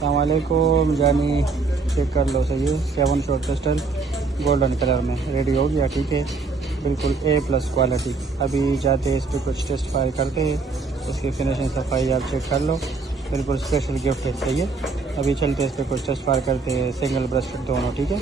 अस्सलामुअलैकुम जानी, चेक कर लो सही है। 7 शॉट पिस्टल गोल्डन कलर में रेडी हो गया, ठीक है, बिल्कुल A+ क्वालिटी। अभी जाते इस पर कुछ टेस्ट फायर करते हैं, इसकी फिनिशिंग सफाई आप चेक कर लो, बिल्कुल स्पेशल गिफ्ट है, सही है। अभी चलते इस पर कुछ टेस्ट फायर करते हैं, सिंगल ब्रेस्टेड दोनों, ठीक है।